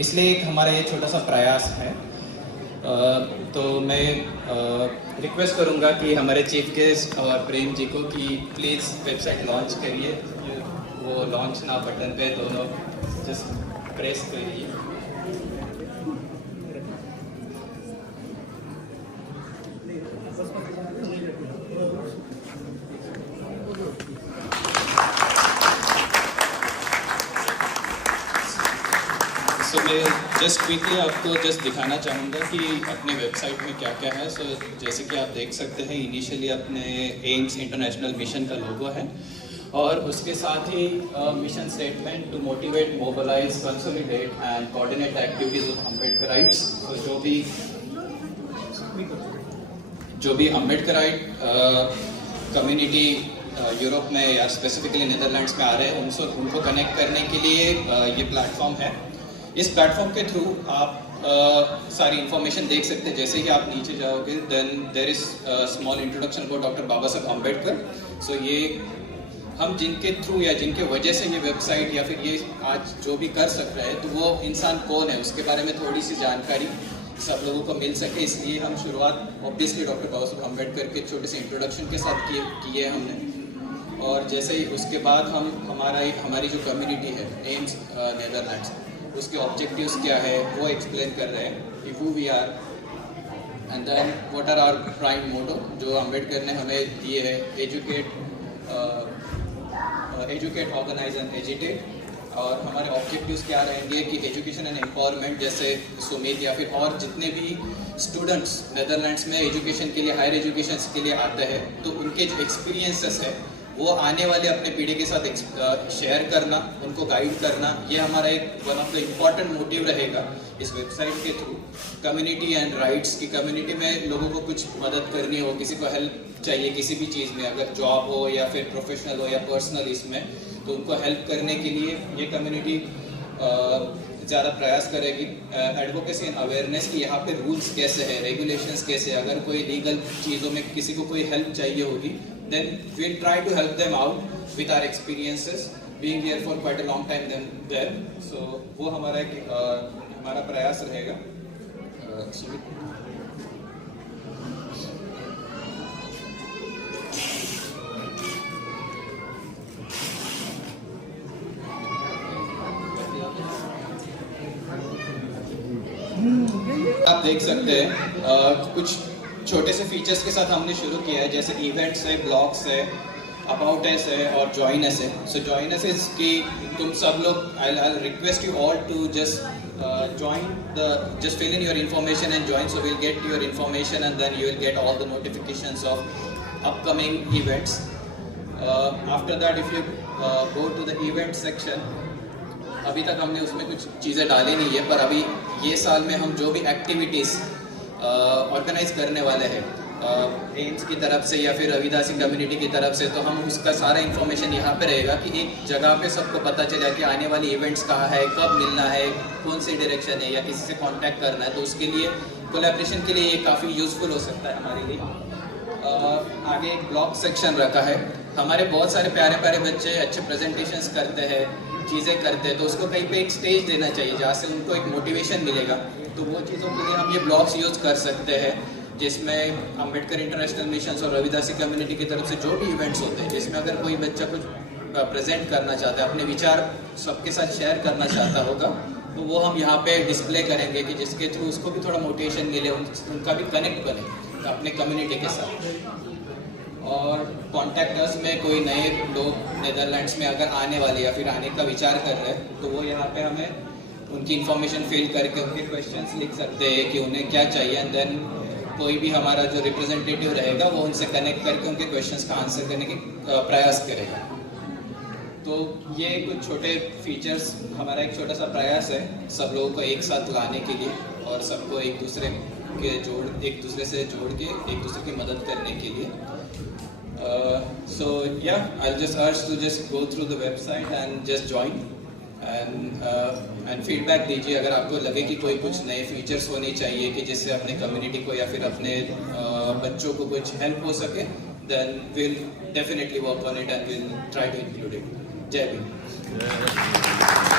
इसलिए एक हमारा ये छोटा सा प्रयास है। तो मैं रिक्वेस्ट करूँगा कि हमारे चीफ गेस्ट और प्रेम जी को कि प्लीज़ वेबसाइट लॉन्च करिए। वो लॉन्च ना बटन पे दोनों जस्ट प्रेस करिए। सो मैं जस्ट क्विकली आपको जस्ट दिखाना चाहूँगा कि अपने वेबसाइट में क्या क्या है। सो जैसे कि आप देख सकते हैं, इनिशियली अपने एम्स इंटरनेशनल मिशन का लोगो है और उसके साथ ही mission statement to motivate, mobilize, consolidate and coordinate activities of Ambedkarites. तो जो भी अम्बेडकराइट कम्युनिटी यूरोप में या स्पेसिफिकली नीदरलैंड्स में आ रहे हैं उनको कनेक्ट करने के लिए ये प्लेटफॉर्म है। इस प्लेटफॉर्म के थ्रू आप सारी इन्फॉर्मेशन देख सकते हैं। जैसे ही आप नीचे जाओगे then there is small introduction about doctor Baba Saheb Ambedkar. सो ये हम जिनके थ्रू या जिनके वजह से ये वेबसाइट या फिर ये आज जो भी कर सक रहे हैं, तो वो इंसान कौन है उसके बारे में थोड़ी सी जानकारी सब लोगों को मिल सके, इसलिए हम शुरुआत ऑब्वियसली डॉक्टर बाबा साहब अम्बेडकर के छोटे से इंट्रोडक्शन के साथ किए हमने। और जैसे ही उसके बाद हम हमारी जो कम्युनिटी है एम्स नीदरलैंड्स, उसके ऑब्जेक्टिव्स क्या है वो एक्सप्लेन कर रहे हैं कि who we are and then what are our prime motto जो अम्बेडकर ने हमें दिए है, एजुकेट, ऑर्गेनाइज एंड एजिटेट। और हमारे ऑब्जेक्टिव्स क्या रहेंगे कि एजुकेशन एंड एम्पावरमेंट, जैसे सुमित या फिर और जितने भी स्टूडेंट्स नीदरलैंड्स में एजुकेशन के लिए, हायर एजुकेशन के लिए आते हैं, तो उनके जो एक्सपीरियंसेस है वो आने वाले अपने पीढ़ी के साथ शेयर करना, उनको गाइड करना, ये हमारा एक one of the important motive रहेगा इस वेबसाइट के थ्रू। कम्युनिटी एंड राइट्स की, कम्युनिटी में लोगों को कुछ मदद करनी हो, किसी को हेल्प चाहिए किसी भी चीज़ में, अगर जॉब हो या फिर प्रोफेशनल हो या पर्सनल इसमें, तो उनको हेल्प करने के लिए ये कम्युनिटी ज़्यादा प्रयास करेगी। एडवोकेसी एंड अवेयरनेस की, यहाँ पे रूल्स कैसे है, रेगुलेशंस कैसे, अगर कोई लीगल चीज़ों में किसी को कोई हेल्प चाहिए होगी, then we'll try to help them out with our experiences being here for quite a long time there. So वो हमारा प्रयास रहेगा। आप देख सकते हैं कुछ छोटे से फीचर्स के साथ हमने शुरू किया है, जैसे इवेंट्स है, ब्लॉग्स है, अबाउट अस है और जॉइन अस है। सो जॉइन अस इज कि तुम सब लोग, I request you all to just fill in your information and join, so we'll get your information and then you will get all the notifications of upcoming events. After that, if you go to the event section, अभी तक हमने उसमें कुछ चीज़ें डाली नहीं है, पर अभी ये साल में हम जो भी एक्टिविटीज़ ऑर्गेनाइज करने वाले हैं एम्स की तरफ से या फिर रविदासी कम्युनिटी की तरफ से, तो हम उसका सारा इन्फॉर्मेशन यहाँ पे रहेगा कि एक जगह पे सबको पता चला कि आने वाली इवेंट्स कहाँ है, कब मिलना है, कौन सी डायरेक्शन है या किसी से कांटेक्ट करना है। तो उसके लिए कोलैबोरेशन के लिए ये काफ़ी यूज़फुल हो सकता है हमारे लिए। आगे एक ब्लॉग सेक्शन रखा है। हमारे बहुत सारे प्यारे प्यारे बच्चे अच्छे प्रेजेंटेशंस करते हैं, चीज़ें करते हैं, तो उसको कहीं पे एक स्टेज देना चाहिए जहाँ से उनको एक मोटिवेशन मिलेगा। तो वो चीज़ों के लिए हम ये ब्लॉग्स यूज़ कर सकते हैं, जिसमें अम्बेडकर इंटरनेशनल मिशन और रविदासी कम्युनिटी की तरफ से जो भी इवेंट्स होते हैं, जिसमें अगर कोई बच्चा कुछ प्रेजेंट करना चाहता है, अपने विचार सबके साथ शेयर करना चाहता होगा, तो वो हम यहाँ पे डिस्प्ले करेंगे कि जिसके थ्रू उसको भी थोड़ा मोटिवेशन मिले, उनका भी कनेक्ट बने अपने कम्युनिटी के साथ। और कॉन्टैक्ट अस में कोई नए लोग नीदरलैंड्स में अगर आने वाले या फिर आने का विचार कर रहे हैं, तो वो यहाँ पे हमें उनकी इन्फॉर्मेशन फिल करके उनके क्वेश्चंस लिख सकते हैं कि उन्हें क्या चाहिए, एंड देन कोई भी हमारा जो रिप्रेजेंटेटिव रहेगा वो उनसे कनेक्ट करके उनके क्वेश्चंस का आंसर करने की प्रयास करेगा। तो ये कुछ छोटे फीचर्स, हमारा एक छोटा सा प्रयास है सब लोगों को एक साथ लाने के लिए और सबको एक दूसरे से जोड़ के एक दूसरे की मदद करने के लिए। So yeah, I'll just urge to just go through the website and just join and feedback दीजिए अगर आपको लगे कि कोई कुछ नए फीचर्स होने चाहिए कि जिससे अपने कम्युनिटी को या फिर अपने बच्चों को कुछ हेल्प हो सके, then we'll definitely work on it and we'll try to include it. जय भीम।